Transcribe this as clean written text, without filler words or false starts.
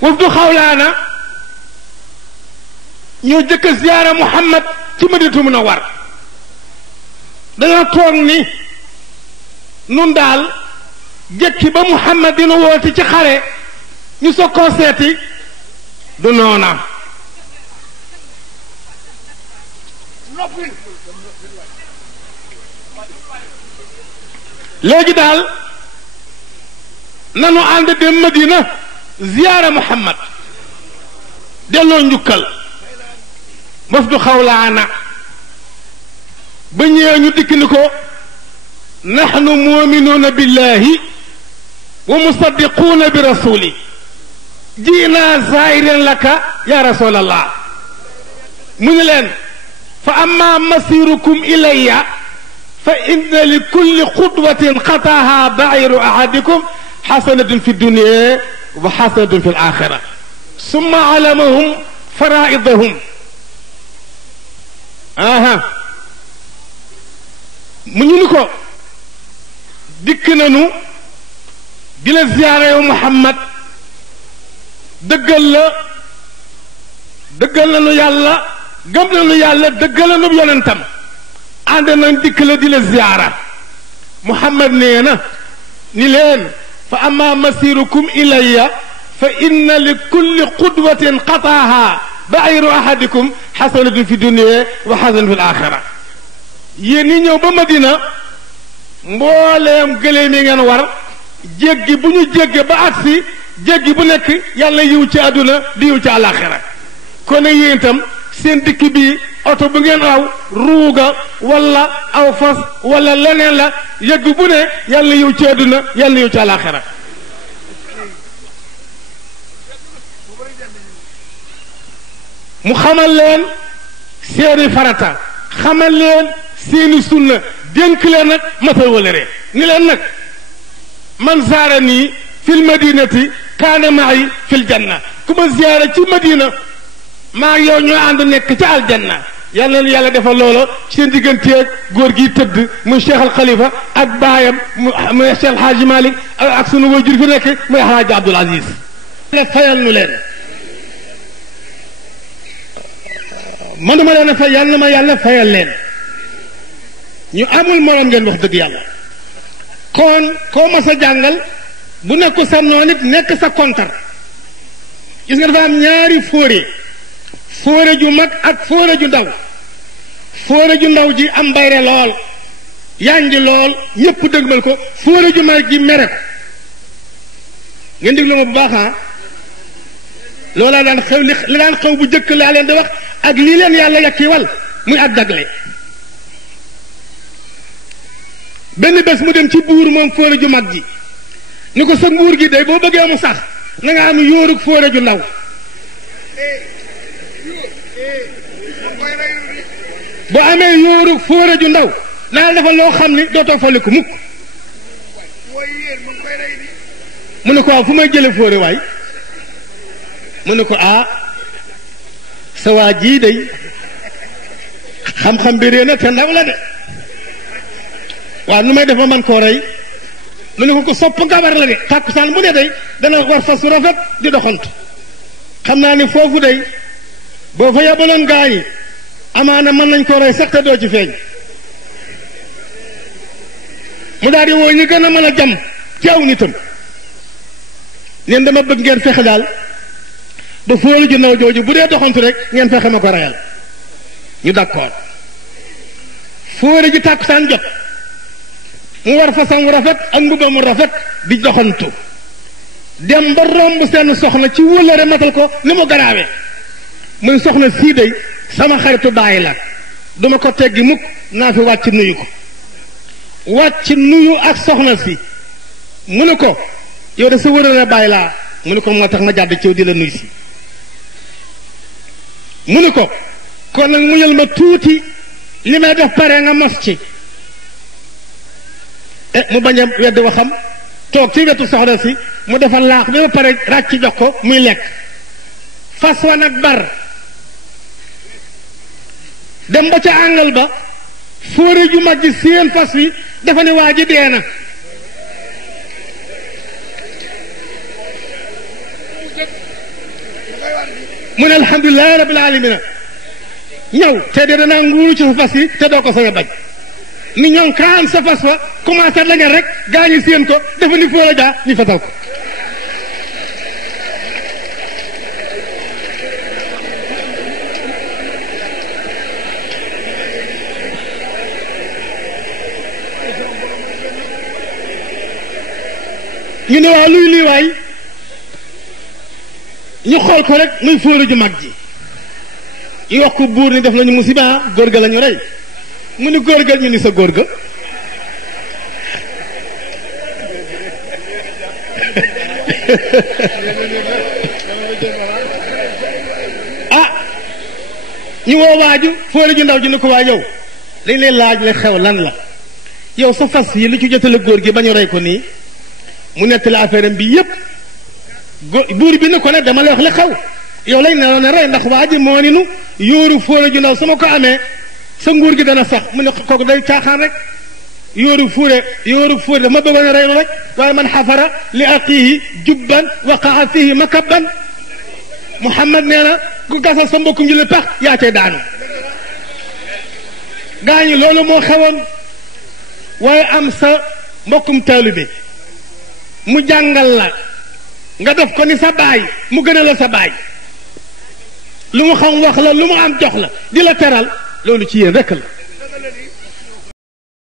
wafdu xawlaana ñoo jëkk ziyaara Muhammad ci Madinatu Munawwara dañoo toog ni nun daal jëkki ba Muhammad dina woote ci xare ñu soog koo seeti du noona léegi daal nanu ànd dem Madina ziyaara Muhammad delloo njukkal wafdu xawlaana ba ñëwee ñu dikk ni ko nahnu muminuuna billahi wa musaddiquuna bi rasuli jiina zaahiran laka ya rasulallah mu ñu leen fa amma masirukum ilayya fa inna li kulli xudwatin xataaha bairu ahadikum xasanatun fi dunia wa xasanatun fi alaxira summa alamahum faraidahum mu ñu ni ko dikk nañu di la ziyaare yow Muhammad dëggal nañu yàlla gëm nañu yàlla dëggal nañu yonentam ànd nañ dikk la di la ziyaara Muhammad nee na ni leen fa amma masirukum ilayya fa inna li kulli qudwatin qataaha bairu ahadikum xasanatun fi dunia wa xasanatun fi alaxira yéen ñi ñëw ba Madina mbooleem gëléem yi ngeen war jéggi bu ñu jégge ba agsi jéggi bu nekk yàlla yiw ci àdduna di yiw ci alaxira kon nag yéen itam seen dikk bi oto bu ngeen aw ruuga wala aw fas wala leneen la yëgg bu ne yàlla yiw ci àdduna yàlla yiw ci alaxira mu xamal leen seeni farata xamal leen seeni sunna dénk leen nag matal walëre ni leen nag man zaara nii fil madinati kaana maay fil janna ku ma ziyaara ci Madina maa yow ñoo ànd nekk ci aljanna yàlla na yàlla defal loola seen digganteeg góor gi tëdd muy Cheikh al Khalifa ak baayam muy Cheikh Alhaaji Malick ak sunu wajur fi nekk muy Alhaaji Abdul Aziz la fayal nu leen mënuma leen a fay yàlla na ma yàlla fayal leen ñu amul morom ngeen wax dëgg yàlla kon koo ma sa jàngal bu nekku sa noon it nekk sa kontar gis nga dafa am ñaari fóore ju mag ak fóore ju ndaw fóore ju ndaw ji am bayre lool yànji lool ñëpp dëgmal ko fóore ju mag ji mere ko ngeen déglu ma bu baax loolaa daan xew li daan xew bu jëkk laa leen di wax ak lii leen yàlla yakkiwal muy ak dagle benn bés mu dem ci buur moom fóore ju mag ji ni ko sa nguur gi day boo bëggee mu sax na nga am yóorug fóore ju ndaw boo amee yóorug fóore ju ndaw naa dafa loo xam ni dootoo faliku mukk mu ne ko waaw fu may jële fóore waay mu ne ko sa waa jii day xam-xam bi réer na te ndaw la de waaw nu may def ba man koo rey mu ne ko sopp ngabar la de tàkkusaan bu ne day dana war fas rafet di doxantu xam naa ni foofu day boo fa yabaloon gaa yi amaana mën nañ koo rey sax te doo ci feeñ mu daal di woo ñi gën a mën a jam ci aw nitam neen dama bëgg ngeen fexe daal ba fóoru ju ndaw jooju bu dee doxantu rek ngeen fexe ma ko reyal ñu d'accord fóoru ji tàkkusaan jot mu war façon mu rafet ak mbuba mu rafet di doxantu dem ba romb seen soxna ci wëllëre matal ko ni mu garaawee muy soxna sii day sama xaritu bàyyi la duma ko teggi mukk naa fi wàcc nuyu ko wàcc nuyu ak soxna si mu ne ko yow de sa wëllëre bàyyi laa mu ne ko moo tax ma jàdd ciw di la nuyu si mu ne ko kon nag muñal ma tuuti li may def pare nga mos ci mu bañ a wedd waxam toog ci wetu soxna si mu defal laax bi ba pare ràcc jox ko muy lekk fas wa nag bar dem ba ca àngal ba fóore ju mag ji seen fas wi dafa ne waa ji dee na mu ne alhamdulilahi rabbil alamina ñëw te de danaa nguuru ci sa fas yi te doo ko sañ a bañ ni ñoom kaan sa fas fa commencé la ngeen rek gaa ñi séen ko dafa ni foo la jaa ñu fasal ko ñu ne waa luy lii waay ñu xool ko rek muy fóoru ju mag ji ñu wax ko buur ni def lañu musiba góor ga la ñu rey mu ni góor ga ñu ni sa góor ga ah ñu woo waaju fóoru ju ndaw ji ni ko waa yow dañ leen laaj la xew lan la yow sa fas yi li ci jotale góor gi ba ñu rey ko nii mu nettali affaire am bi yépp buur bi ni ko ne dama lay wax li xew yow lañ ne rey ndax waa ji moo ni nu yóoru fóore ju ndaw sama ko amee sa nguur gi dana sax mu ne kooku day caaxaan rek yóoru fóore dama bëggoon a reylu rek waaye man xafara li aqihi jubban waqaa fihi makabban Muhammad nee na ku gasal sa mbokkum ji li pax yaa cay daanu gaa ñi loolu moo xewoon waaye am sa mbokkum taalibe mu jàngal la nga def ko ni sa baay mu gën a la sa baay lu mu xam wax la lu mu am jox la di la teral loolu ci yéen rekk la